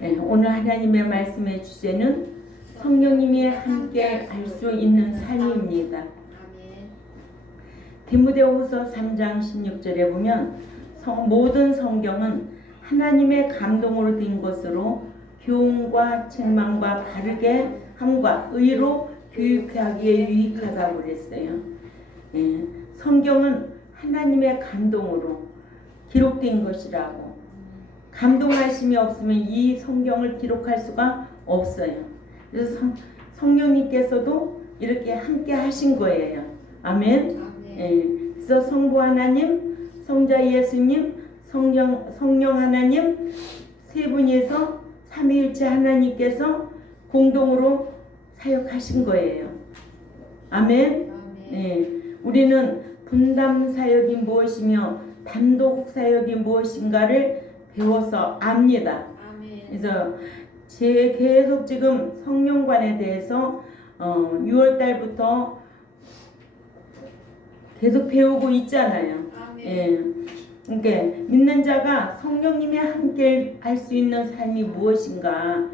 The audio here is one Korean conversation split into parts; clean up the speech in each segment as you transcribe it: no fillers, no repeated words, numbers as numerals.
네, 오늘 하나님의 말씀의 주제는 성령님이 함께 할 수 있는 삶입니다. 디모데후서 3장 16절에 보면 모든 성경은 하나님의 감동으로 된 것으로 교훈과 책망과 바르게 함과 의로 교육하기에 유익하다고 그랬어요. 예, 성경은 하나님의 감동으로 기록된 것이라고. 감동하심이 없으면 이 성경을 기록할 수가 없어요. 그래서 성령님께서도 이렇게 함께 하신 거예요. 아멘. 예, 그래서 성부 하나님, 성자 예수님, 성령 하나님 세 분이서 삼위일체 하나님께서 공동으로 사역하신 거예요. 아멘. 네, 우리는 분담 사역이 무엇이며 단독 사역이 무엇인가를 배워서 압니다. 그래서 제 계속 지금 성령관에 대해서 6월 달부터 계속 배우고 있잖아요. 예. 그러니까 믿는 자가 성령님이 함께 할 수 있는 삶이 무엇인가?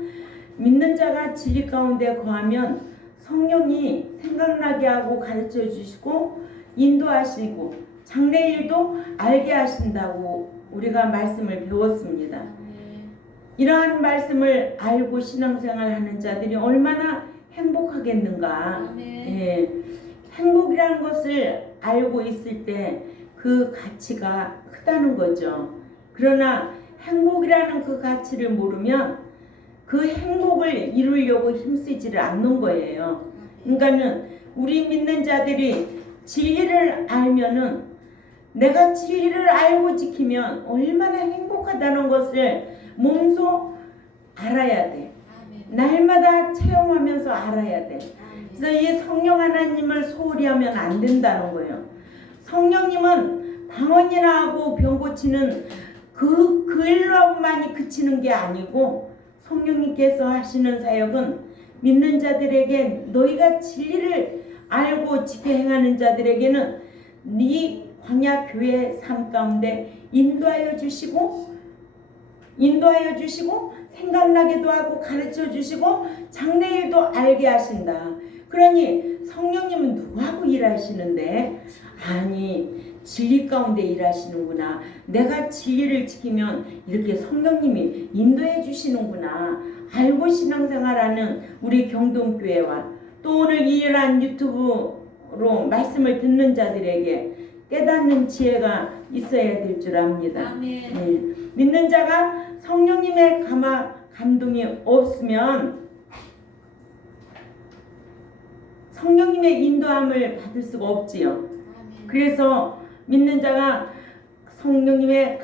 믿는 자가 진리 가운데 거하면 성령이 생각나게 하고 가르쳐 주시고 인도하시고 장래일도 알게 하신다고 우리가 말씀을 배웠습니다. 이러한 말씀을 알고 신앙생활 하는 자들이 얼마나 행복하겠는가. 예. 행복이라는 것을 알고 있을 때 그 가치가 크다는 거죠. 그러나 행복이라는 그 가치를 모르면 그 행복을 이루려고 힘쓰지를 않는 거예요. 그러니까는 우리 믿는 자들이 진리를 알면은 내가 진리를 알고 지키면 얼마나 행복하다는 것을 몸소 알아야 돼. 날마다 체험하면서 알아야 돼. 그래서 이 성령 하나님을 소홀히 하면 안 된다는 거예요. 성령님은 방언이나 하고 병 고치는 그 일로만이 그치는 게 아니고 성령님께서 하시는 사역은 믿는 자들에게 너희가 진리를 알고 지켜 행하는 자들에게는 네 광야 교회 삶 가운데 인도하여 주시고 생각나게도 하고 가르쳐 주시고 장래일도 알게 하신다. 그러니 성령님은 누구하고 일하시는데? 아니, 진리 가운데 일하시는구나. 내가 진리를 지키면 이렇게 성령님이 인도해 주시는구나. 알고 신앙생활하는 우리 경동교회와 또 오늘 이러한 유튜브로 말씀을 듣는 자들에게 깨닫는 지혜가 있어야 될 줄 압니다. 네. 믿는 자가 성령님의 감동이 없으면 성령님의 인도함을 받을 수가 없지요. 그래서 믿는 자가 성령님의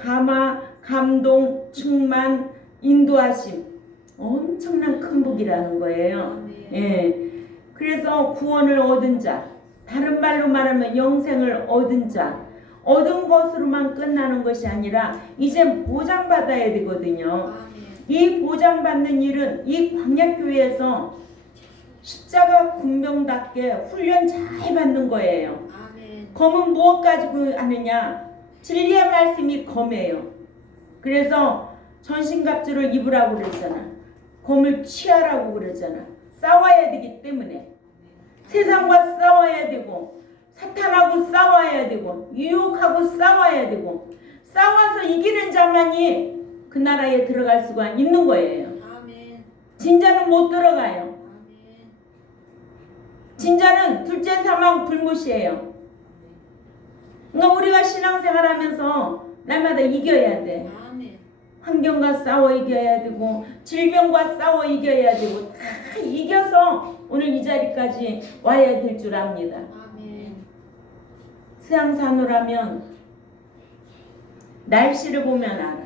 감동, 충만, 인도하심 엄청난 큰 복이라는 거예요. 예. 그래서 구원을 얻은 자, 다른 말로 말하면 영생을 얻은 자, 얻은 것으로만 끝나는 것이 아니라 이제 보장받아야 되거든요. 이 보장받는 일은 이 광야교회에서 십자가 군병답게 훈련 잘 받는 거예요. 검은 무엇 가지고 하느냐? 진리의 말씀이 검이에요. 그래서 전신갑주를 입으라고 그랬잖아. 검을 취하라고 그랬잖아. 싸워야 되기 때문에. 세상과 싸워야 되고 사탄하고 싸워야 되고 유혹하고 싸워야 되고 싸워서 이기는 자만이 그 나라에 들어갈 수가 있는 거예요. 진자는 못 들어가요. 진자는 둘째 사망 불못이에요. 그러니까 우리가 신앙생활하면서 날마다 이겨야 돼. 환경과 싸워 이겨야 되고 질병과 싸워 이겨야 되고 다 이겨서 오늘 이 자리까지 와야 될 줄 압니다. 수양산호라면 날씨를 보면 알아.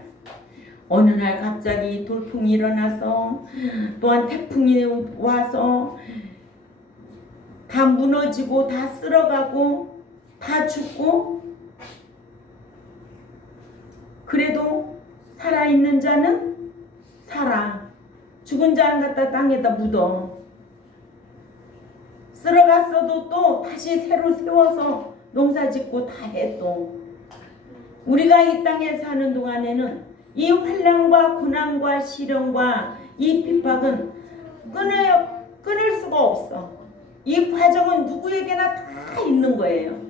어느 날 갑자기 돌풍이 일어나서 또한 태풍이 와서 다 무너지고 다 쓸어가고 다 죽고 그래도 살아있는 자는 살아. 죽은 자는 갖다 땅에다 묻어. 쓸어갔어도 또 다시 새로 세워서 농사 짓고 다 해 또. 우리가 이 땅에 사는 동안에는 이 환난과 고난과 시련과 이 핍박은 끊을 수가 없어. 이 과정은 누구에게나 다 있는 거예요.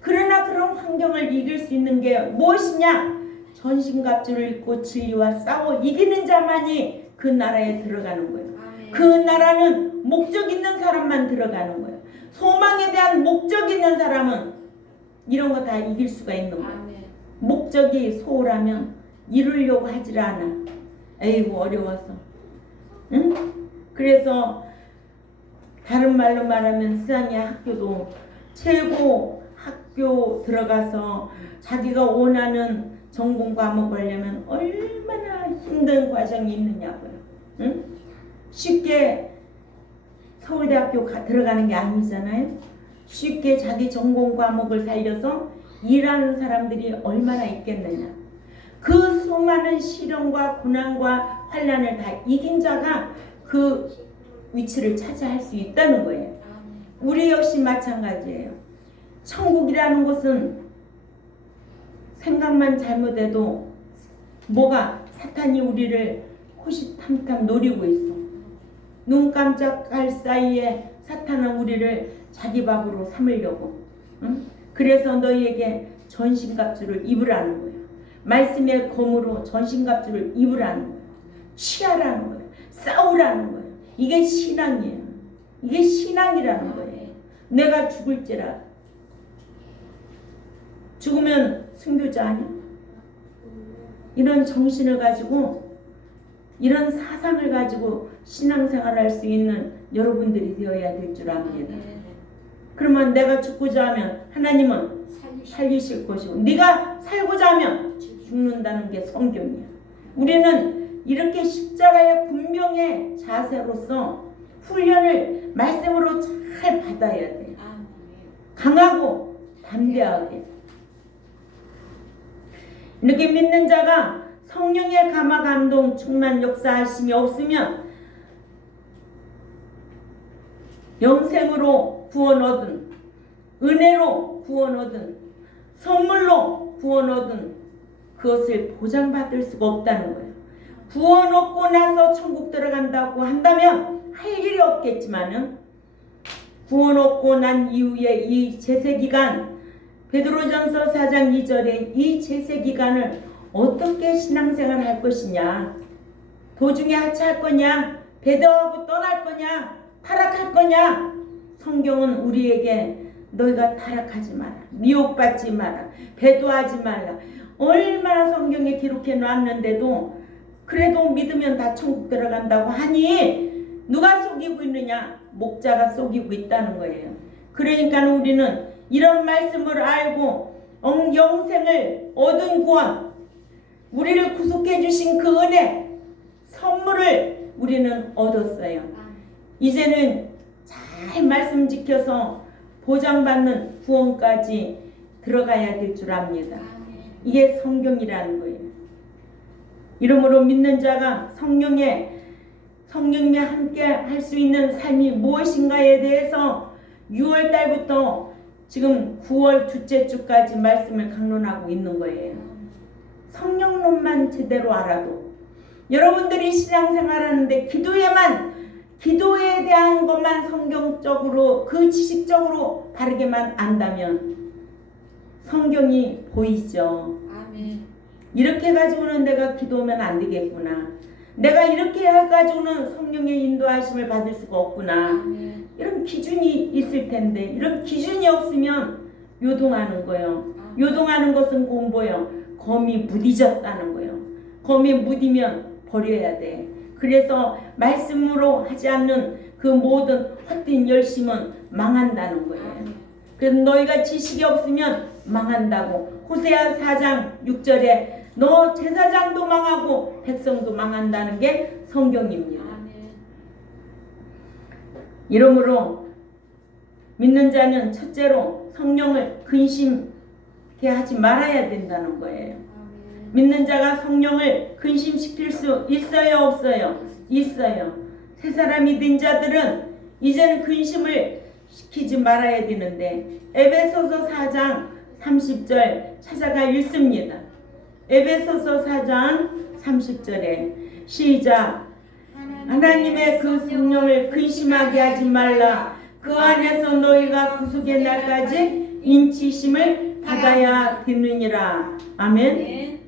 그러나 그런 환경을 이길 수 있는 게 무엇이냐? 전신갑주를 입고 진리와 싸워 이기는 자만이 그 나라에 들어가는 거예요. 그 나라는 목적 있는 사람만 들어가는 거예요. 소망에 대한 목적 있는 사람은 이런 거 다 이길 수가 있는 거예요. 목적이 소홀하면 이루려고 하질 않아. 에이구 어려워서. 응? 그래서 다른 말로 말하면 세상의 학교도 최고 학교 들어가서 자기가 원하는 전공 과목 하려면 얼마나 힘든 과정이 있느냐고요. 응? 쉽게 서울대학교 들어가는 게 아니잖아요. 쉽게 자기 전공 과목을 살려서 일하는 사람들이 얼마나 있겠느냐. 그 수많은 시련과 고난과 환난을 다 이긴 자가 그 위치를 차지할 수 있다는 거예요. 우리 역시 마찬가지예요. 천국이라는 곳은 생각만 잘못해도 뭐가 사탄이 우리를 호시탐탐 노리고 있어. 눈 깜짝할 사이에 사탄은 우리를 자기 밥으로 삼으려고. 응? 그래서 너희에게 전신갑주를 입으라는 거예요. 말씀의 검으로 전신갑주를 입으라는 거예요. 취하라는 거예요. 싸우라는 거예요. 이게 신앙이에요. 이게 신앙이라는 거예요. 내가 죽을지라. 죽으면 순교자 아니야? 이런 정신을 가지고 이런 사상을 가지고 신앙생활을 할 수 있는 여러분들이 되어야 될 줄 압니다. 그러면 내가 죽고자 하면 하나님은 살리실 것이고 네가 살고자 하면 죽는다는 게 성경이야. 우리는 이렇게 십자가의 군병의 자세로서 훈련을 말씀으로 잘 받아야 돼. 강하고 담대하게. 이렇게 믿는 자가 성령의 감화 감동 충만 역사하심이 없으면 영생으로 구원 얻은, 은혜로 구원 얻은, 선물로 구원 얻은 그것을 보장받을 수가 없다는 거예요. 구원 얻고 나서 천국 들어간다고 한다면 할 일이 없겠지만은 구원 얻고 난 이후에 이 제세기간, 베드로전서 4장 2절에 이 제세기간을 어떻게 신앙생활을 할 것이냐, 도중에 하차할 거냐, 배도하고 떠날 거냐, 타락할 거냐. 성경은 우리에게 너희가 타락하지 마라, 미혹받지 마라, 배도하지 말라. 얼마나 성경에 기록해 놨는데도 그래도 믿으면 다 천국 들어간다고 하니 누가 속이고 있느냐? 목자가 속이고 있다는 거예요. 그러니까 우리는 이런 말씀을 알고 영생을 얻은 구원, 우리를 구속해 주신 그 은혜, 선물을 우리는 얻었어요. 이제는 잘 말씀 지켜서 보장받는 구원까지 들어가야 될 줄 압니다. 이게 성경이라는 거예요. 이러므로 믿는 자가 성령과 함께 할 수 있는 삶이 무엇인가에 대해서 6월 달부터 지금 9월 둘째 주까지 말씀을 강론하고 있는 거예요. 성령론만 제대로 알아도, 여러분들이 신앙생활하는데 기도에 대한 것만 성경적으로 그 지식적으로 바르게만 안다면 성경이 보이죠. 아멘. 이렇게 해가지고는 내가 기도하면 안 되겠구나. 내가 이렇게 해가지고는 성령의 인도하심을 받을 수가 없구나. 아멘. 이런 기준이 있을 텐데 이런 기준이 없으면 요동하는 거예요. 아멘. 요동하는 것은 공보예요. 검이 무디졌다는 거예요. 검이 무디면 버려야 돼. 그래서 말씀으로 하지 않는 그 모든 헛된 열심은 망한다는 거예요. 그래서 너희가 지식이 없으면 망한다고. 호세아 4장 6절에 너 제사장도 망하고 백성도 망한다는 게 성경입니다. 이러므로 믿는 자는 첫째로 성령을 근심케 하지 말아야 된다는 거예요. 믿는 자가 성령을 근심시킬 수 있어요, 없어요? 있어요. 새 사람이 된 자들은 이제는 근심을 시키지 말아야 되는데 에베소서 4장 30절 찾아가 읽습니다. 에베소서 4장 30절에 시작. 하나님의 그 성령을 근심하게 하지 말라. 그 안에서 너희가 구속의 날까지 인치심을 받아야 되느니라. 아멘.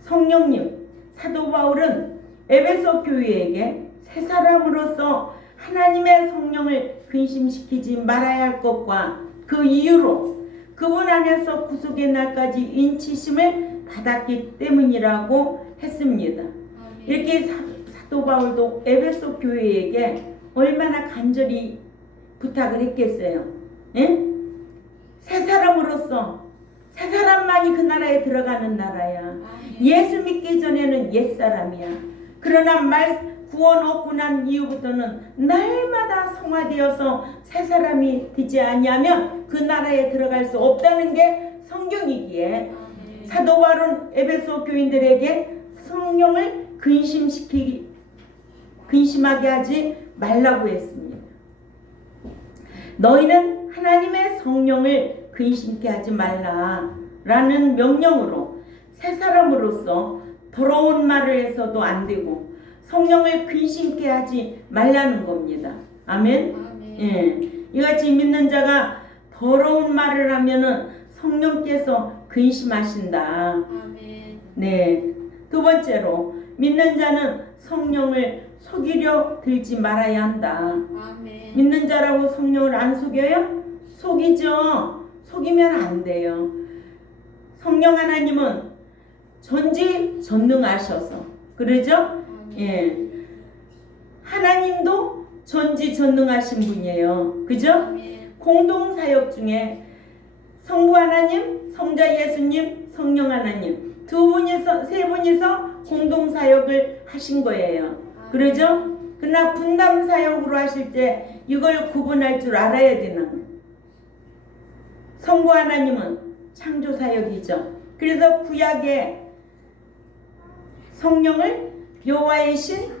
성령님, 사도 바울은 에베소 교회에게 새 사람으로서 하나님의 성령을 근심시키지 말아야 할 것과 그 이유로 그분 안에서 구속의 날까지 인치심을 받았기 때문이라고 했습니다. 이렇게 사도 바울도 에베소 교회에게 얼마나 간절히 부탁을 했겠어요. 예? 새 사람으로서, 새 사람만이 그 나라에 들어가는 나라야. 예수 믿기 전에는 옛사람이야. 그러나 구원 얻고 난 이후부터는 날마다 성화되어서 새 사람이 되지 않냐면 그 나라에 들어갈 수 없다는 게 성경이기에 사도 바울은 에베소 교인들에게 성령을 근심하게 하지 말라고 했습니다. 너희는 하나님의 성령을 근심케 하지 말라라는 명령으로 새 사람으로서 더러운 말을 해서도 안 되고 성령을 근심케 하지 말라는 겁니다. 아멘. 예. 이같이 믿는 자가 더러운 말을 하면은 성령께서 근심하신다. 아멘. 네. 두 번째로 믿는 자는 성령을 속이려 들지 말아야 한다. 아멘. 믿는 자라고 성령을 안 속여요? 속이죠. 속이면 안 돼요. 성령 하나님은 전지전능하셔서 그러죠? 예. 하나님도 전지전능하신 분이에요. 그죠? 아멘. 공동사역 중에 성부 하나님, 성자 예수님, 성령 하나님 두 분이서 세 분이서 공동사역을 하신 거예요. 그러죠? 그러나 분담사역으로 하실 때 이걸 구분할 줄 알아야 되는. 성부 하나님은 창조사역이죠. 그래서 구약에 성령을 여호와의 신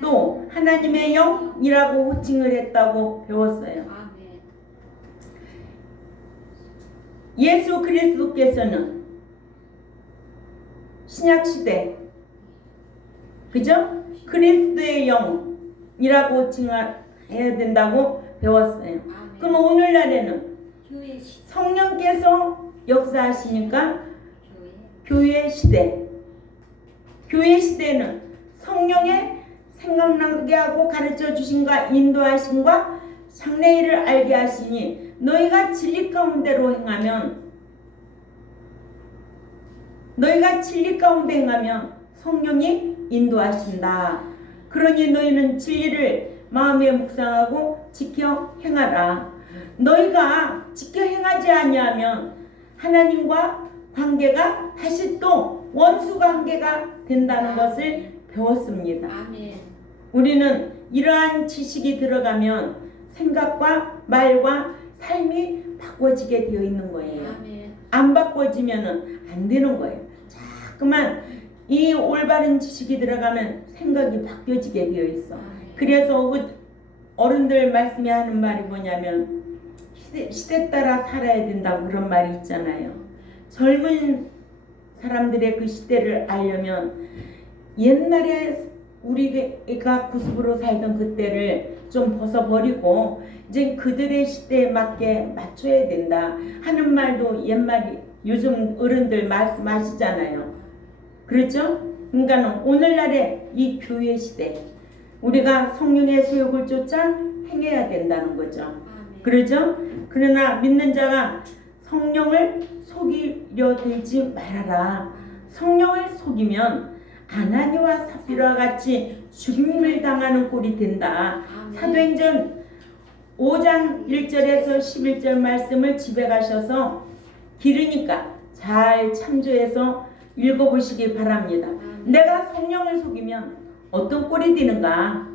또 하나님의 영이라고 호칭을 했다고 배웠어요. 아멘. 예수 그리스도께서는 신약시대 그죠? 그리스도의 영이라고 호칭해야 된다고 배웠어요. 아멘. 그럼 오늘날에는 교회 시 성령께서 역사하시니까 교회 교회 시대. 교회 시대는 성령의 생각나게 하고 가르쳐 주심과 인도하심과 장래일을 알게 하시니 너희가 진리 가운데로 행하면 성령이 인도하신다. 그러니 너희는 진리를 마음에 묵상하고 지켜 행하라. 너희가 지켜 행하지 아니하면 하나님과 관계가 다시 또 원수 관계가 된다는 것을 배웠습니다. 아멘. 우리는 이러한 지식이 들어가면 생각과 말과 삶이 바꿔지게 되어 있는 거예요. 아멘. 안 바꿔지면 안 되는 거예요. 자꾸만 이 올바른 지식이 들어가면 생각이 바뀌어지게 되어 있어. 그래서 어른들 말씀이 하는 말이 뭐냐면 시대 따라 살아야 된다고 그런 말이 있잖아요. 젊은 사람들의 그 시대를 알려면 옛날에 우리가 구습으로 살던 그때를 좀 벗어버리고 이제 그들의 시대에 맞게 맞춰야 된다 하는 말도 옛말이 요즘 어른들 말씀하시잖아요. 그렇죠? 그러니까 오늘날의 이 교회 시대 우리가 성령의 소욕을 쫓아 행해야 된다는 거죠. 그러죠? 그러나 믿는 자가 성령을 속이려 들지 말아라. 성령을 속이면 아나니와 삽비라와 같이 죽임을 당하는 꼴이 된다. 사도행전 5장 1절에서 11절 말씀을 집에 가셔서 기르니까 잘 참조해서 읽어보시기 바랍니다. 내가 성령을 속이면 어떤 꼴이 되는가?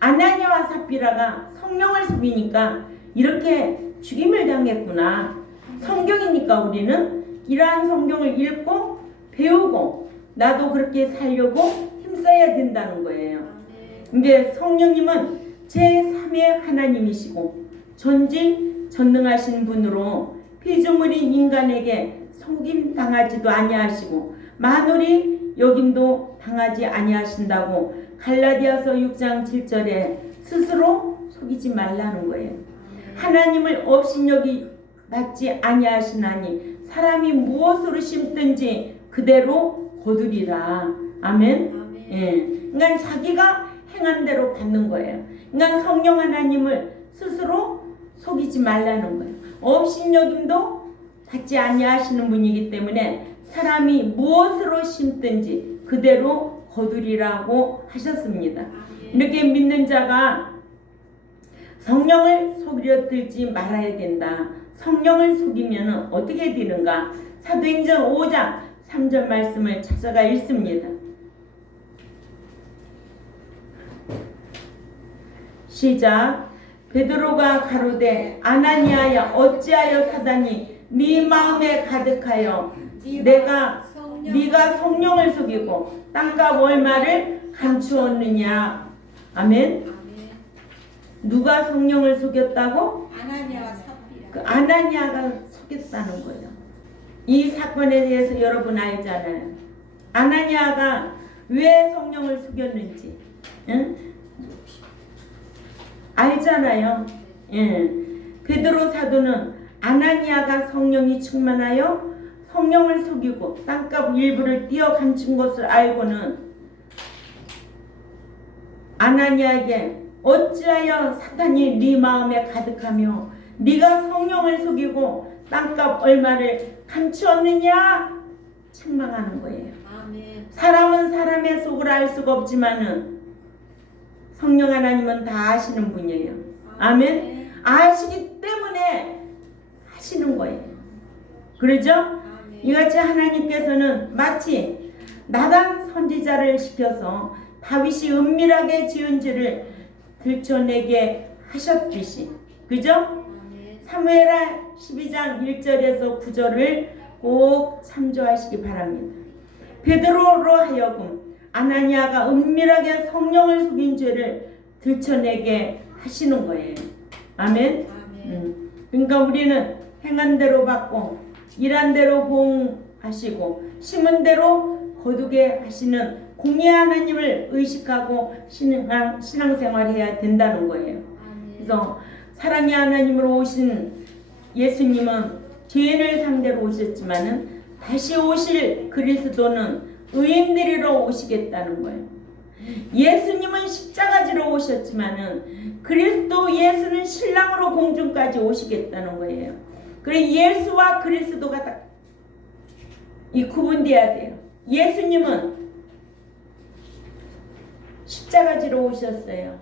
아나니와 삽비라가 성령을 속이니까 이렇게 죽임을 당했구나. 성경이니까 우리는 이러한 성경을 읽고 배우고 나도 그렇게 살려고 힘써야 된다는 거예요. 이게 성령님은 제3의 하나님이시고 전지전능하신 분으로 피조물인 인간에게 속임 당하지도 아니하시고 만물이 여김도 당하지 아니하신다고 갈라디아서 6장 7절에 스스로 속이지 말라는 거예요. 하나님을 업신여기 받지 아니하시나니 사람이 무엇으로 심든지 그대로 거두리라. 아멘. 예. 그러니까 자기가 행한 대로 받는 거예요. 그러니까 성령 하나님을 스스로 속이지 말라는 거예요. 업신여김도 받지 아니하시는 분이기 때문에 사람이 무엇으로 심든지 그대로 거두리라고 하셨습니다. 이렇게 믿는 자가 성령을 속이려 들지 말아야 된다. 성령을 속이면 어떻게 되는가? 사도행전 5장 3절 말씀을 찾아가 읽습니다. 시작. 베드로가 가로되 아나니아야 어찌하여 사단이 네 마음에 가득하여 네가 성령을 속이고 땅값 얼마를 감추었느냐. 아멘. 누가 성령을 속였다고? 아나니아와 삽비라. 그 아나니아가 속였다는 거예요. 이 사건에 대해서 여러분 알잖아요. 아나니아가 왜 성령을 속였는지, 응? 알잖아요. 예. 베드로 사도는 아나니아가 성령이 충만하여 성령을 속이고 땅값 일부를 띄어 감춘 것을 알고는 아나니아에게 어찌하여 사탄이 네 마음에 가득하며 네가 성령을 속이고 땅값 얼마를 감추었느냐 책망하는 거예요. 아멘. 사람은 사람의 속을 알 수가 없지만은 성령 하나님은 다 아시는 분이에요. 아멘. 아시기 때문에 하시는 거예요. 그러죠? 이같이 하나님께서는 마치 나단 선지자를 시켜서 다윗이 은밀하게 지은 죄를 들춰내게 하셨듯이, 그죠? 사무엘하 12장 1절에서 9절을 꼭 참조하시기 바랍니다. 베드로로 하여금 아나니아가 은밀하게 성령을 속인 죄를 들춰내게 하시는 거예요. 아멘. 그러니까 우리는 행한 대로 받고 일한 대로 보응하시고 심은 대로 거두게 하시는 공의 하나님을 의식하고 신앙생활해야 된다는 거예요. 그래서 사랑의 하나님으로 오신 예수님은 죄인을 상대로 오셨지만은 다시 오실 그리스도는 의인들이로 오시겠다는 거예요. 예수님은 십자가지로 오셨지만은 그리스도 예수는 신랑으로 공중까지 오시겠다는 거예요. 그래 예수와 그리스도가 딱 이 구분돼야 돼요. 예수님은 십자가지로 오셨어요.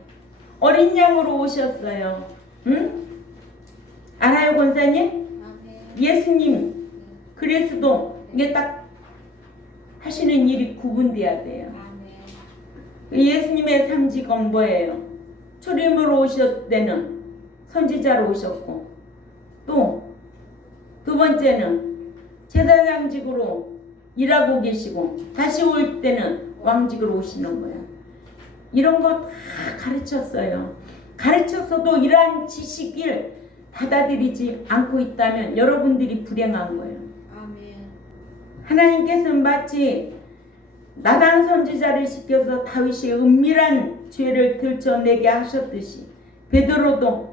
어린 양으로 오셨어요. 응? 알아요, 권사님? 예수님, 그리스도 이게 딱 하시는 일이 구분돼야 돼요. 예수님의 상징은 뭐예요? 초림으로 오실 때는 선지자로 오셨고 또 두 번째는 제사장직으로 일하고 계시고 다시 올 때는 왕직으로 오시는 거예요. 이런 거 다 가르쳤어요. 가르쳤어도 이러한 지식을 받아들이지 않고 있다면 여러분들이 불행한 거예요. 하나님께서는 마치 나단 선지자를 시켜서 다윗이 은밀한 죄를 들춰내게 하셨듯이 베드로도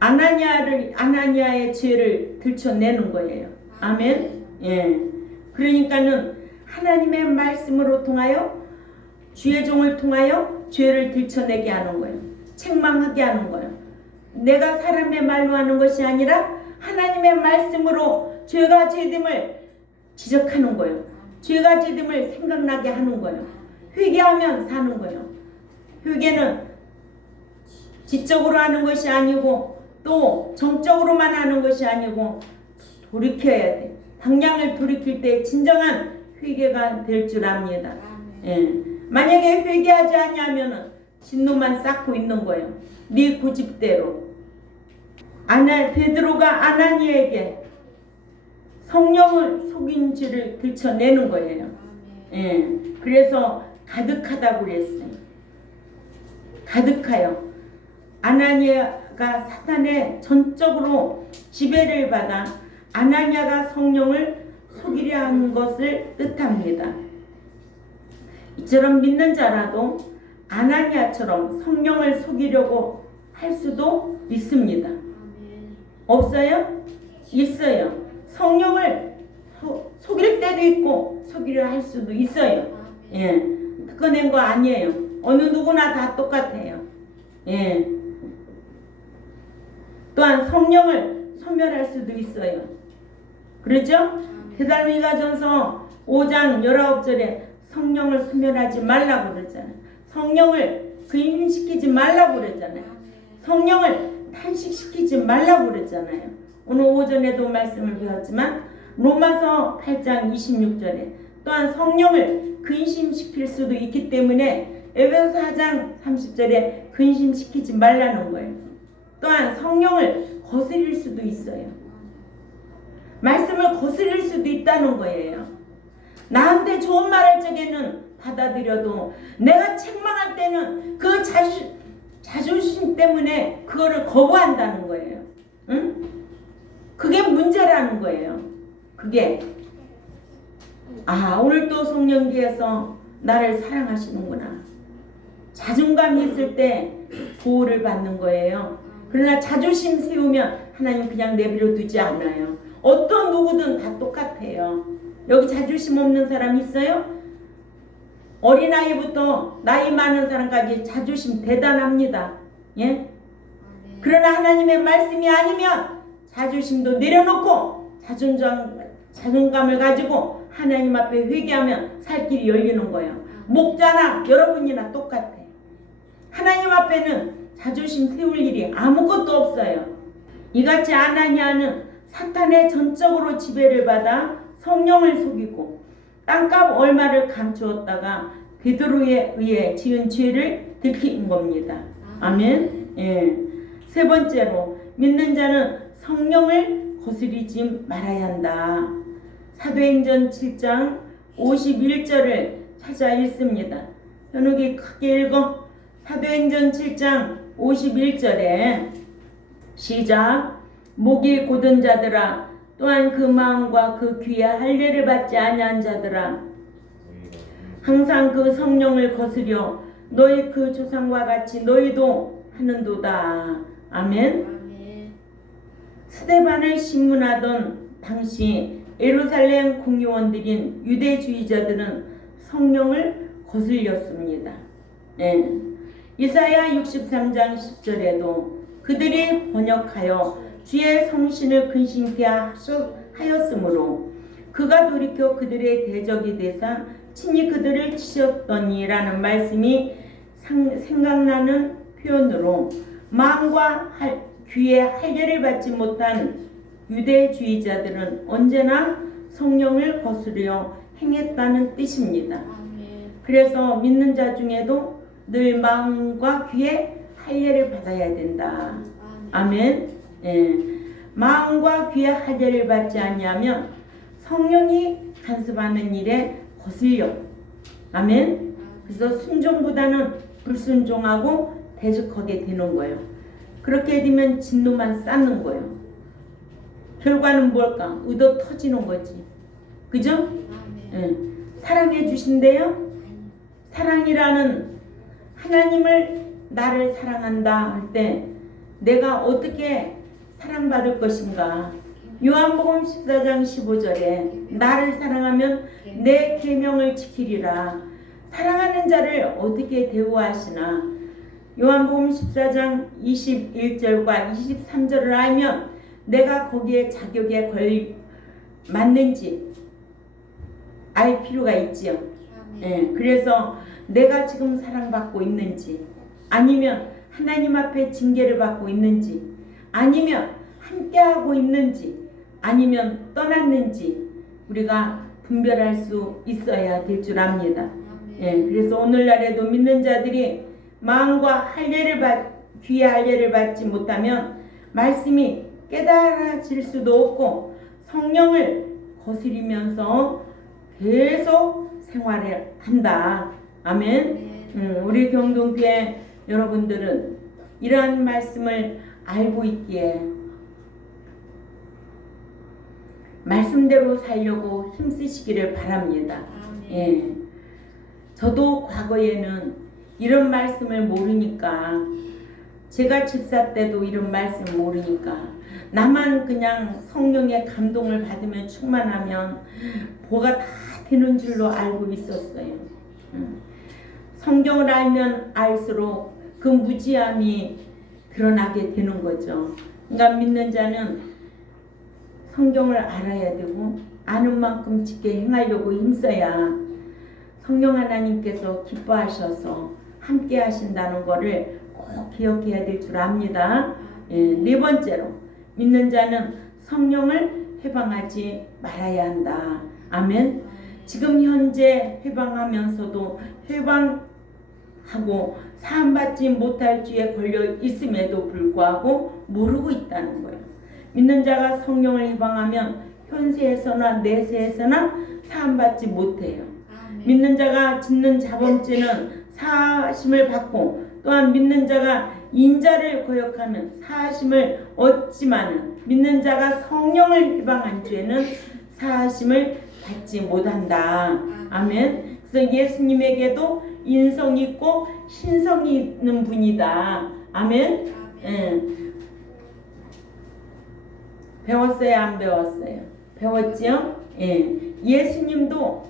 아나니아의 죄를 들춰내는 거예요. 아멘. 예. 그러니까는 하나님의 말씀으로 통하여 주의 종을 통하여 죄를 들춰내게 하는 거예요. 책망하게 하는 거예요. 내가 사람의 말로 하는 것이 아니라 하나님의 말씀으로 죄가 죄됨을 지적하는 거예요. 죄가 죄됨을 생각나게 하는 거예요. 회개하면 사는 거예요. 회개는 지적으로 하는 것이 아니고 또 정적으로만 하는 것이 아니고 돌이켜야 돼. 방향을 돌이킬 때 진정한 회개가 될 줄 압니다. 예. 만약에 회개하지 않냐면은 진노만 쌓고 있는 거예요. 네 고집대로. 베드로가 아나니아에게 성령을 속인 죄를 들춰내는 거예요. 예. 그래서 가득하다고 그랬어요. 가득하여. 아나니아가 사탄의 전적으로 지배를 받아 아나니아가 성령을 속이려 하는 것을 뜻합니다. 이처럼 믿는 자라도 아나니아처럼 성령을 속이려고 할 수도 있습니다. 없어요? 있어요. 성령을 속일 때도 있고 속이려 할 수도 있어요. 예, 특허낸 거 아니에요. 어느 누구나 다 똑같아요. 예. 또한 성령을 소멸할 수도 있어요. 그렇죠? 데살로니가전서 5장 19절에 성령을 소멸하지 말라고 그랬잖아요. 성령을 근심시키지 말라고 그랬잖아요. 성령을 탄식시키지 말라고 그랬잖아요. 오늘 오전에도 말씀을 배웠지만 로마서 8장 26절에 또한 성령을 근심시킬 수도 있기 때문에 에베소서 4장 30절에 근심시키지 말라는 거예요. 또한 성령을 거스릴 수도 있어요. 말씀을 거스릴 수도 있다는 거예요. 나한테 좋은 말 할 적에는 받아들여도 내가 책망할 때는 그 자존심 때문에 그거를 거부한다는 거예요. 응? 그게 문제라는 거예요. 그게 오늘 또 송년기에서 나를 사랑하시는구나. 자존감이 있을 때 보호를 받는 거예요. 그러나 자존심 세우면 하나님 그냥 내버려 두지 않아요. 어떤 누구든 다 똑같아요. 여기 자존심 없는 사람 있어요? 어린아이부터 나이 많은 사람까지 자존심 대단합니다. 예? 그러나 하나님의 말씀이 아니면 자존심도 내려놓고 자존감을 가지고 하나님 앞에 회개하면 살 길이 열리는 거예요. 목자나 여러분이나 똑같아요. 하나님 앞에는 자존심 세울 일이 아무것도 없어요. 이같이 아나니아는 사탄의 전적으로 지배를 받아 성령을 속이고 땅값 얼마를 감추었다가 베드로에 의해 지은 죄를 들킨 겁니다. 아멘. 예. 세 번째로 믿는 자는 성령을 거스리지 말아야 한다. 사도행전 7장 51절을 찾아 읽습니다. 현욱이 크게 읽어. 사도행전 7장 51절에 시작. 목이 곧은 자들아 또한 그 마음과 그 귀에 할례를 받지 아니한 자들아 항상 그 성령을 거스려 너희 그 조상과 같이 너희도 하는도다. 아멘. 스데반을 신문하던 당시 예루살렘 공의원들인 유대주의자들은 성령을 거슬렸습니다. 네. 이사야 63장 10절에도 그들이 번역하여 주의 성신을 근심케 하였으므로 그가 돌이켜 그들의 대적이 되사 친히 그들을 치셨더니라는 말씀이 생각나는 표현으로 마음과 귀에 할례를 받지 못한 유대주의자들은 언제나 성령을 거스려 행했다는 뜻입니다. 그래서 믿는 자 중에도 늘 마음과 귀에 할례를 받아야 된다. 아멘. 예. 마음과 귀에 할례를 받지 아니하면 성령이 간섭하는 일에 거슬려. 아멘. 그래서 순종보다는 불순종하고 대적하게 되는 거예요. 그렇게 되면 진노만 쌓는 거예요. 결과는 뭘까? 의도 터지는 거지. 그죠? 예. 사랑해 주신대요. 사랑이라는 하나님을 나를 사랑한다 할 때 내가 어떻게 사랑받을 것인가? 요한복음 14장 15절에 나를 사랑하면 내 계명을 지키리라. 사랑하는 자를 어떻게 대우하시나? 요한복음 14장 21절과 23절을 알면 내가 거기에 자격에 맞는지 알 필요가 있지요. 예, 그래서 내가 지금 사랑받고 있는지 아니면 하나님 앞에 징계를 받고 있는지 아니면 함께하고 있는지 아니면 떠났는지 우리가 분별할 수 있어야 될 줄 압니다. 예, 그래서 오늘날에도 믿는 자들이 마음과 귀의 할례를 받지 못하면 말씀이 깨달아질 수도 없고 성령을 거스리면서 계속 생활을 한다. 아멘. 우리 경동교회 여러분들은 이러한 말씀을 알고 있기에 말씀대로 살려고 힘쓰시기를 바랍니다. 예. 저도 과거에는 이런 말씀을 모르니까, 제가 집사 때도 이런 말씀 모르니까 나만 그냥 성령의 감동을 받으면 충만하면 뭐가 다 되는 줄로 알고 있었어요. 성경을 알면 알수록 그 무지함이 드러나게 되는 거죠. 그러니까 믿는 자는 성경을 알아야 되고 아는 만큼 지게 행하려고 힘써야 성령 하나님께서 기뻐하셔서 함께 하신다는 것을 꼭 기억해야 될 줄 압니다. 예, 네 번째로 믿는 자는 성령을 해방하지 말아야 한다. 아멘. 지금 현재 해방하면서도 해방하고 사함받지 못할 죄에 걸려 있음에도 불구하고 모르고 있다는 거예요. 믿는 자가 성령을 해방하면 현세에서나 내세에서나 사함받지 못해요. 믿는 자가 짓는 자범죄는 사하심을 받고, 또한 믿는 자가 인자를 거역하면 사하심을 얻지만은 믿는 자가 성령을 해방한 죄는 사하심을 받지 못한다. 아멘. 그래서 예수님에게도 인성이 있고 신성이 있는 분이다. 아멘. 예. 배웠어요? 안 배웠어요? 배웠지요? 예. 예수님도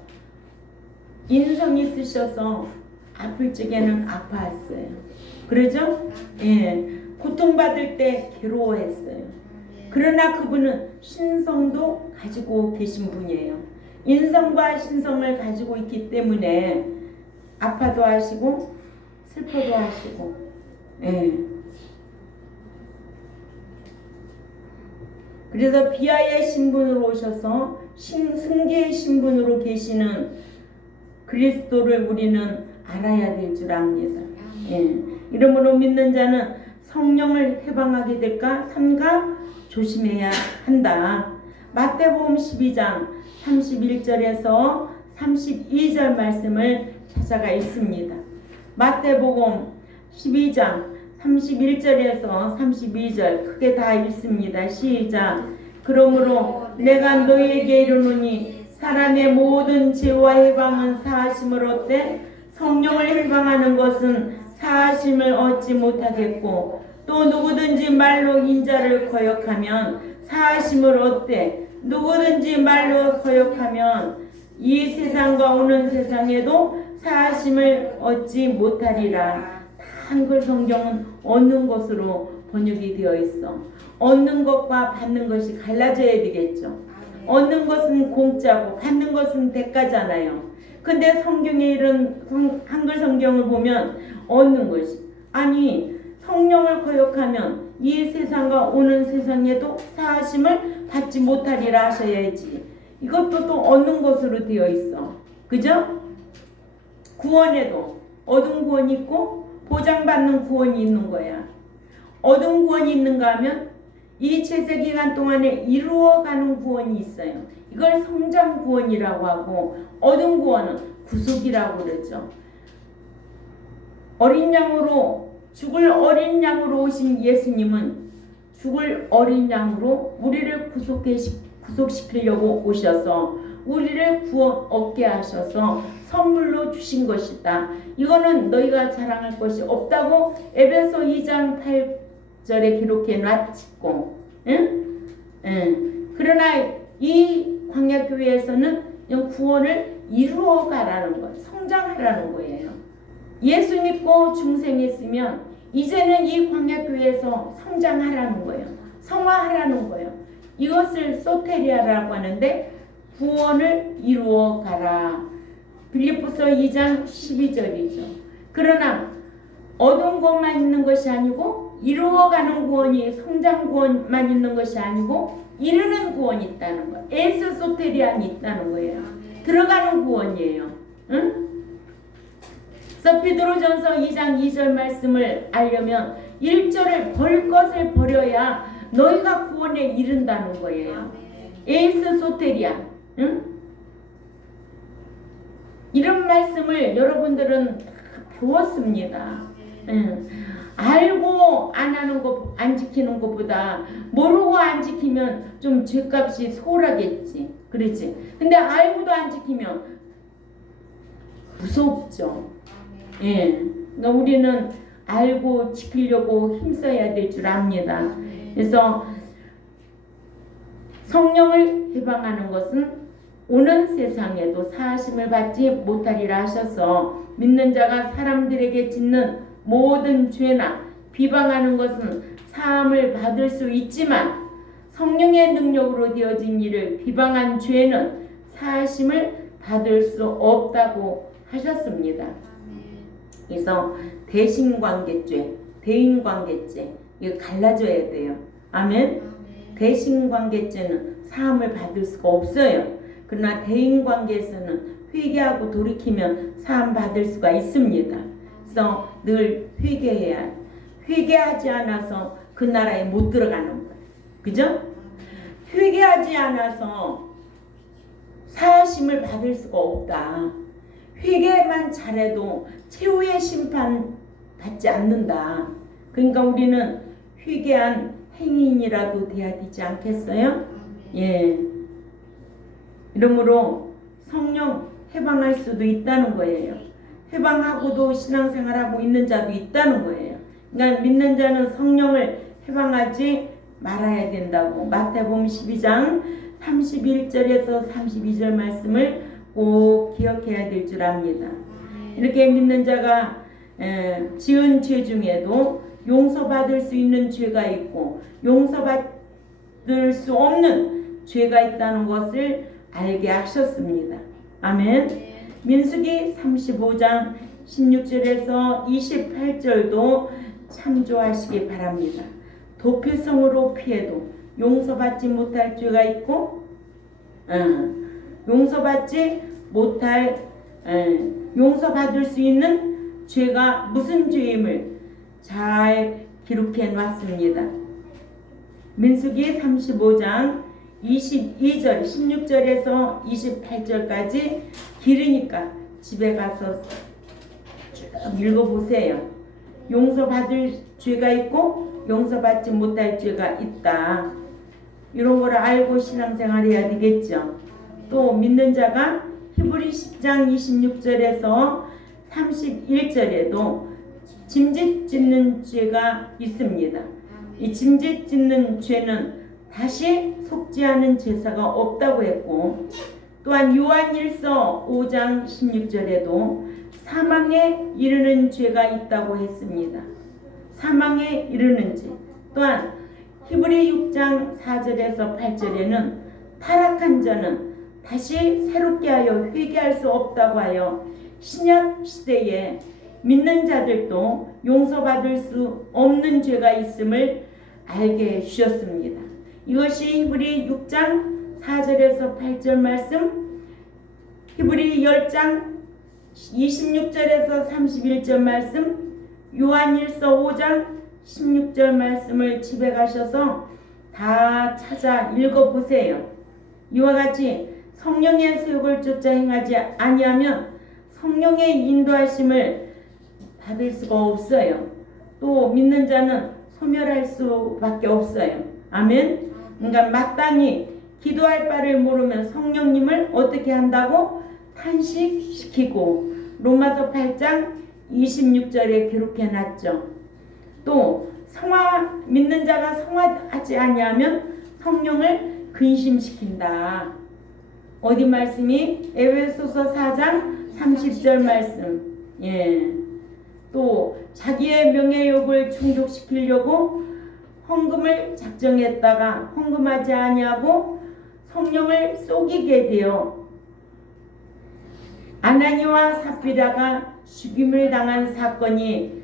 인성이 있으셔서 아플 적에는 아파했어요. 그러죠? 예. 고통받을 때 괴로워했어요. 그러나 그분은 신성도 가지고 계신 분이에요. 인성과 신성을 가지고 있기 때문에 아파도 하시고 슬퍼도 하시고, 예. 그래서 비아의 신분으로 오셔서 승계의 신분으로 계시는 그리스도를 우리는 알아야 될 줄 압니다. 예. 이러므로 믿는 자는 성령을 해방하게 될까 삼가 조심해야 한다. 마태복음 12장 31절에서 32절 말씀을 찾아가 있습니다. 마태복음 12장 31절에서 32절 크게 다 읽습니다. 시작. 그러므로 내가 너희에게 이르노니 사람의 모든 죄와 해방은 사하심을 얻되 성령을 해방하는 것은 사하심을 얻지 못하겠고, 또 누구든지 말로 인자를 거역하면 사하심을 얻되 누구든지 말로 거역하면 이 세상과 오는 세상에도 사하심을 얻지 못하리라. 한글 성경은 얻는 것으로 번역이 되어 있어. 얻는 것과 받는 것이 갈라져야 되겠죠. 얻는 것은 공짜고 받는 것은 대가잖아요. 근데 성경에 이런 한글 성경을 보면 얻는 것이, 아니 성령을 거역하면 이 세상과 오는 세상에도 사하심을 받지 못하리라 하셔야지. 이것도 또 얻는 것으로 되어 있어. 그죠? 구원에도 얻은 구원이 있고 보장받는 구원이 있는 거야. 얻은 구원이 있는가 하면 이 채세 기간 동안에 이루어가는 구원이 있어요. 이걸 성장 구원이라고 하고, 얻은 구원은 구속이라고 그러죠. 어린 양으로, 죽을 어린 양으로 오신 예수님은 죽을 어린 양으로 우리를 구속시키려고 오셔서 우리를 구원 얻게 하셔서 선물로 주신 것이다. 이거는 너희가 자랑할 것이 없다고 에베소 2장 8절에 기록해 놨고, 응? 응. 그러나 이 광야교회에서는 구원을 이루어가라는 것, 성장하라는 거예요. 예수 믿고 중생했으면 이제는 이 광야교회에서 성장하라는 거예요. 성화하라는 거예요. 이것을 소테리아라고 하는데, 구원을 이루어가라. 빌립보서 2장 12절이죠. 그러나 얻은 구원만 있는 것이 아니고 이루어가는 구원이, 성장 구원만 있는 것이 아니고 이루는 구원이 있다는 거예요. 에스 소테리안이 있다는 거예요. 들어가는 구원이에요. 응? 그래서 베드로전서 2장 2절 말씀을 알려면 1절을 벌 것을 버려야 너희가 구원에 이른다는 거예요. 에스 소테리안. 응? 이런 말씀을 여러분들은 배웠습니다. 알고 안 하는 거, 안 지키는 것보다 모르고 안 지키면 좀 죄값이 소홀하겠지. 그렇지? 근데 알고도 안 지키면 무섭죠. 예. 그러니까 우리는 알고 지키려고 힘써야 될 줄 압니다. 그래서 성령을 해방하는 것은 오는 세상에도 사하심을 받지 못하리라 하셔서 믿는 자가 사람들에게 짓는 모든 죄나 비방하는 것은 사함을 받을 수 있지만 성령의 능력으로 되어진 일을 비방한 죄는 사하심을 받을 수 없다고 하셨습니다. 그래서 대신관계죄, 대인관계죄 이거 갈라져야 돼요. 아멘. 대신관계죄는 사함을 받을 수가 없어요. 그러나 대인관계에서는 회개하고 돌이키면 사함 받을 수가 있습니다. 그래서 늘 회개해야, 회개하지 않아서 그 나라에 못 들어가는 거예요. 그죠? 회개하지 않아서 사하심을 받을 수가 없다. 회개만 잘해도 최후의 심판 받지 않는다. 그러니까 우리는 회개한 행인이라도 돼야 되지 않겠어요? 예. 이러므로 성령 해방할 수도 있다는 거예요. 해방하고도 신앙생활하고 있는 자도 있다는 거예요. 그러니까 믿는 자는 성령을 해방하지 말아야 된다고 마태복음 12장 31절에서 32절 말씀을 꼭 기억해야 될 줄 압니다. 이렇게 믿는 자가 지은 죄 중에도 용서받을 수 있는 죄가 있고 용서받을 수 없는 죄가 있다는 것을 알게 하셨습니다. 아멘. 민수기 35장 16절에서 28절도 참조하시기 바랍니다. 도피성으로 피해도 용서받지 못할 죄가 있고 용서받지 못할 용서받을 수 있는 죄가 무슨 죄임을 잘 기록해 놨습니다. 민수기 35장 22절 16절에서 28절까지 길으니까 집에 가서 쭉 읽어보세요. 용서받을 죄가 있고 용서받지 못할 죄가 있다. 이런 걸 알고 신앙생활 해야 되겠죠. 또 믿는 자가 히브리 10장 26절에서 31절에도 짐짓 짓는 죄가 있습니다. 이 짐짓 짓는 죄는 다시 속지 않은 제사가 없다고 했고 또한 요한일서 5장 16절에도 사망에 이르는 죄가 있다고 했습니다. 사망에 이르는 죄. 또한 히브리 6장 4절에서 8절에는 타락한 자는 다시 새롭게 하여 회개할 수 없다고 하여 신약 시대에 믿는 자들도 용서받을 수 없는 죄가 있음을 알게 해주셨습니다. 이것이 히브리 6장 4절에서 8절 말씀, 히브리 10장 26절에서 31절 말씀, 요한일서 5장 16절 말씀을 집에 가셔서 다 찾아 읽어보세요. 이와 같이 성령의 소욕을 쫓아 행하지 아니하면 성령의 인도하심을 받을 수가 없어요. 또 믿는 자는 소멸할 수밖에 없어요. 아멘. 그러니까 마땅히 기도할 바를 모르면 성령님을 어떻게 한다고? 탄식시키고 로마서 8장 26절에 기록해놨죠. 또 믿는 자가 성화하지 아니하면 성령을 근심시킨다. 어디 말씀이? 에베소서 4장 30절 말씀. 예. 또 자기의 명예욕을 충족시키려고 헌금을 작정했다가 헌금하지 아니하고 성령을 속이게 되어 아나니와 삽비라가 죽임을 당한 사건이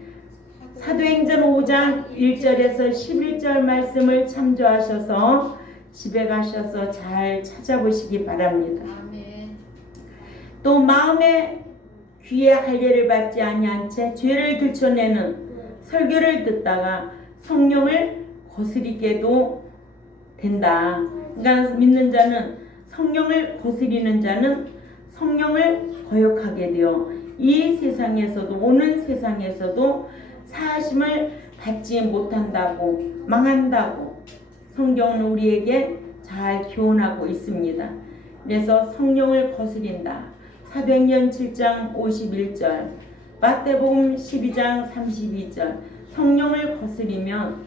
사도행전 5장 1절에서 11절 말씀을 참조하셔서 집에 가셔서 잘 찾아보시기 바랍니다. 또 마음에 귀에 할례를 받지 아니한 채 죄를 들춰내는 설교를 듣다가 성령을 거스리게도 된다. 그러니까 믿는 자는 성령을 거스리는 자는 성령을 거역하게 되어 이 세상에서도 오는 세상에서도 사하심을 받지 못한다고, 망한다고 성경은 우리에게 잘 교훈하고 있습니다. 그래서 성령을 거스린다. 사도행전 7장 51절, 마태복음 12장 32절, 성령을 거스리면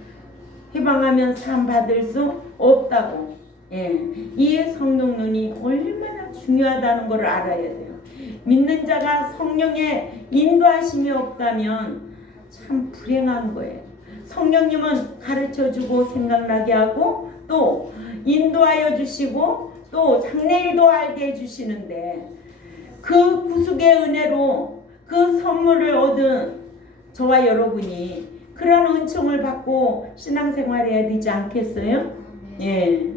해방하면 산 받을 수 없다고. 이 성령론이 얼마나 중요하다는 걸 알아야 돼요. 믿는 자가 성령의 인도하심이 없다면 참 불행한 거예요. 성령님은 가르쳐주고 생각나게 하고 또 인도하여 주시고 또 장래일도 알게 해주시는데 그 구속의 은혜로 그 선물을 얻은 저와 여러분이 그런 은총을 받고 신앙생활해야 되지 않겠어요? 예.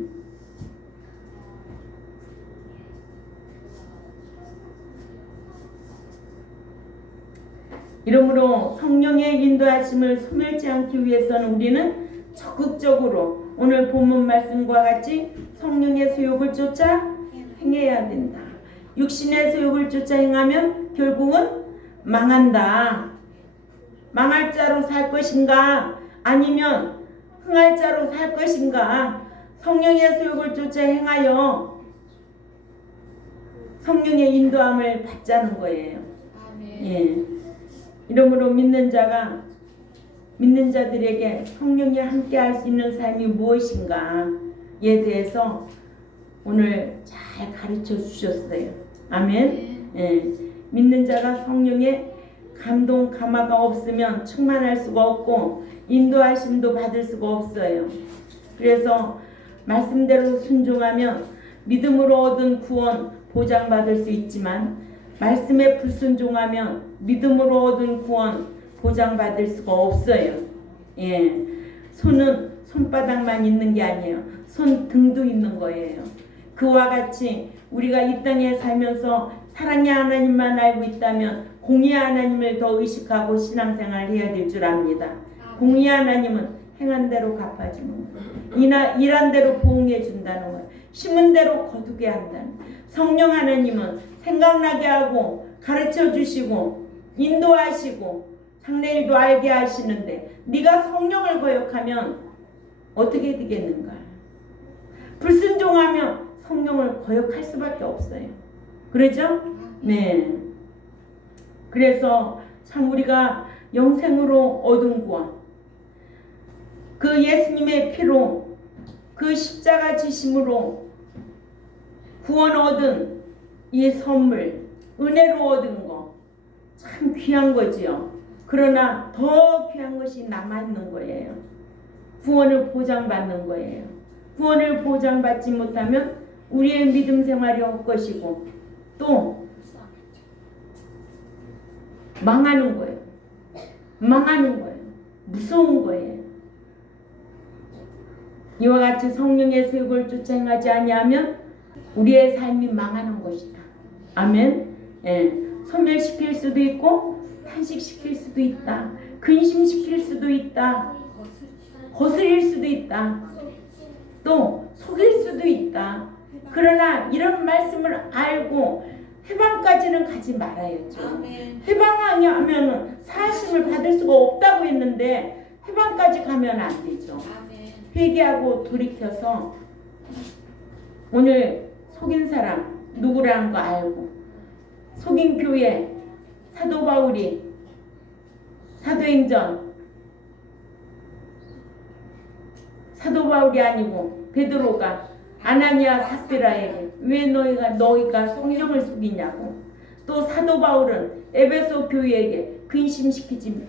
이러므로 성령의 인도하심을 소멸치 않기 위해서는 우리는 적극적으로 오늘 본문 말씀과 같이 성령의 소욕을 쫓아 행해야 된다. 육신의 소욕을 쫓아 행하면 결국은 망한다. 망할 자로 살 것인가 아니면 흥할 자로 살 것인가. 성령의 소욕을 쫓아 행하여 성령의 인도함을 받자는 거예요. 예. 이러므로 믿는 자들에게 성령이 함께 할 수 있는 삶이 무엇인가에 대해서 오늘 잘 가르쳐 주셨어요. 아멘. 예. 믿는 자가 성령의 감동 감화가 없으면 충만할 수가 없고 인도하심도 받을 수가 없어요. 그래서 말씀대로 순종하면 믿음으로 얻은 구원 보장받을 수 있지만 말씀에 불순종하면 믿음으로 얻은 구원 보장받을 수가 없어요. 예. 손은 손바닥만 있는 게 아니에요. 손등도 있는 거예요. 그와 같이 우리가 이 땅에 살면서 사랑의 하나님만 알고 있다면 공의 하나님을 더 의식하고 신앙생활 해야 될 줄 압니다. 공의 하나님은 행한 대로 갚아주는 거예요. 일한 대로 보응해 준다는 거예요. 심은 대로 거두게 한다는 거예요. 성령 하나님은 생각나게 하고 가르쳐 주시고 인도하시고 장래일도 알게 하시는데 네가 성령을 거역하면 어떻게 되겠는가? 불순종하면 성령을 거역할 수밖에 없어요. 그러죠? 네. 그래서 참 우리가 영생으로 얻은 구원, 그 예수님의 피로 그 십자가 지심으로 구원 얻은 이 선물, 은혜로 얻은 거 참 귀한 거지요. 그러나 더 귀한 것이 남아있는 거예요. 구원을 보장받는 거예요. 구원을 보장받지 못하면 우리의 믿음 생활이 헛것이고 또 망하는 거예요. 망하는 거예요. 무서운 거예요. 이와 같이 성령의 소욕을 쫓아 행하지 아니하면 우리의 삶이 망하는 것이다. 아멘. 예. 소멸시킬 수도 있고 탄식시킬 수도 있다. 근심시킬 수도 있다. 거스릴 수도 있다. 또 속일 수도 있다. 그러나 이런 말씀을 알고 해방까지는 가지 말아야죠. 해방하면 사하심을 받을 수가 없다고 했는데 해방까지 가면 안 되죠. 회개하고 돌이켜서 오늘 속인 사람 누구라는 거 알고 속인 교회 사도 바울이 사도행전 사도 바울이 아니고 베드로가 아나니아 삽비라에게 왜 너희가 성령을 속이냐고 또 사도 바울은 에베소 교회에게 근심시키지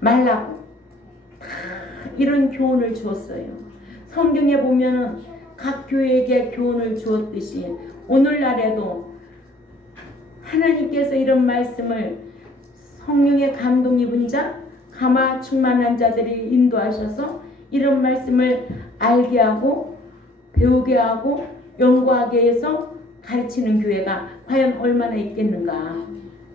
말라고 다 이런 교훈을 주었어요. 성경에 보면은 각 교회에게 교훈을 주었듯이 오늘날에도 하나님께서 이런 말씀을 성령의 감동 입은 자, 감화 충만한 자들이 인도하셔서 이런 말씀을 알게 하고 배우게 하고 연구하게 해서 가르치는 교회가 과연 얼마나 있겠는가.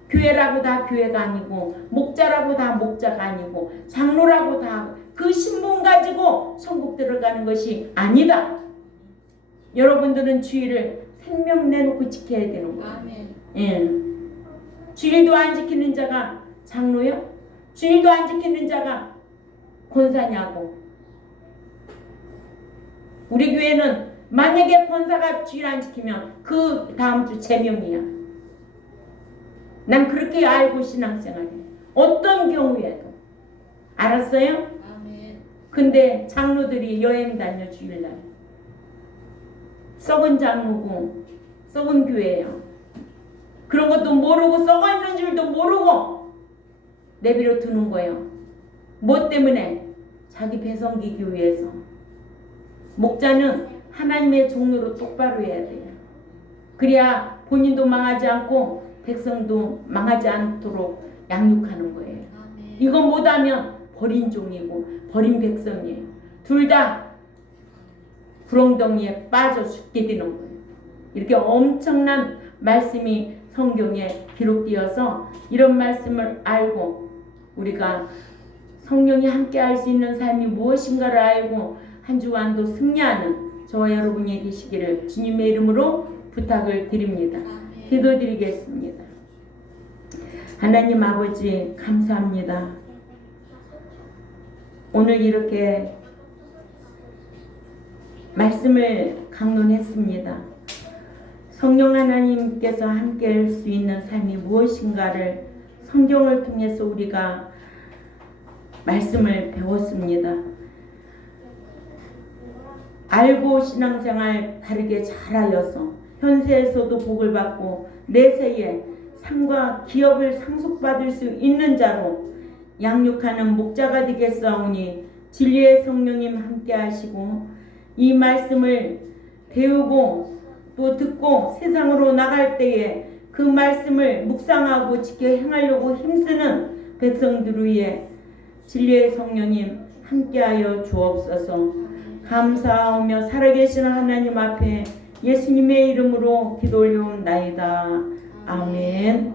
교회라고 다 교회가 아니고 목자라고 다 목자가 아니고 장로라고 다 그 신분 가지고 천국 들어가는 것이 아니다. 여러분들은 주의를 생명 내놓고 지켜야 되는 거예요. 예. 주일도 안 지키는 자가 장로요? 주일도 안 지키는 자가 권사냐고. 우리 교회는 만약에 권사가 주일 안 지키면 그 다음 주 제명이야. 난 그렇게 알고 신앙생활해. 어떤 경우에도. 알았어요? 아멘. 근데 장로들이 여행 다녀 주일날. 썩은 장로고 썩은 교회예요. 그런 것도 모르고 썩어 있는 줄도 모르고 내비로 두는 거예요. 뭐 때문에? 자기 배성기기 위해서. 목자는 하나님의 종로로 똑바로 해야 돼요. 그래야 본인도 망하지 않고 백성도 망하지 않도록 양육하는 거예요. 아멘. 이거 못하면 버린 종이고 버린 백성이에요. 둘 다 구렁덩이에 빠져 죽게 되는 거예요. 이렇게 엄청난 말씀이 성경에 기록되어서 이런 말씀을 알고 우리가 성령이 함께 할 수 있는 삶이 무엇인가를 알고 한 주간도 승리하는 저와 여러분이 되시기를 주님의 이름으로 부탁을 드립니다. 아멘. 기도드리겠습니다. 하나님 아버지 감사합니다. 오늘 이렇게 말씀을 강론했습니다. 성령 하나님께서 함께 할 수 있는 삶이 무엇인가를 성경을 통해서 우리가 말씀을 배웠습니다. 알고 신앙생활 바르게 잘하여서 현세에서도 복을 받고 내세에 상과 기업을 상속받을 수 있는 자로 양육하는 목자가 되겠사오니 진리의 성령님 함께 하시고 이 말씀을 배우고 또 듣고 세상으로 나갈 때에 그 말씀을 묵상하고 지켜 행하려고 힘쓰는 백성들 위에 진리의 성령님 함께하여 주옵소서. 감사하며 살아계신 하나님 앞에 예수님의 이름으로 기도 올려온나이다. 아멘.